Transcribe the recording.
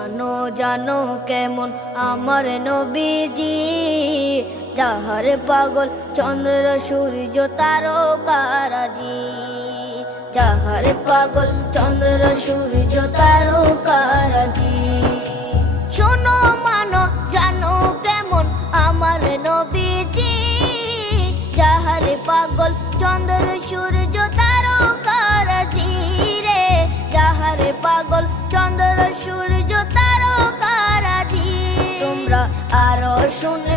মানো জানো কেমন আমার নবীজি, যাহার পাগল চন্দ্র সূর্য তারকারাজি, যাহার পাগল চন্দ্র সূর্য তারকারাজি। শোনো মানো জানো কেমন আমার নবীজি, যাহার পাগল চন্দ্র সূর্য তারকারাজি রে, যাহার পাগল চন্দ্র সূর্য তারকারাজি। তোমরা আরো শুনে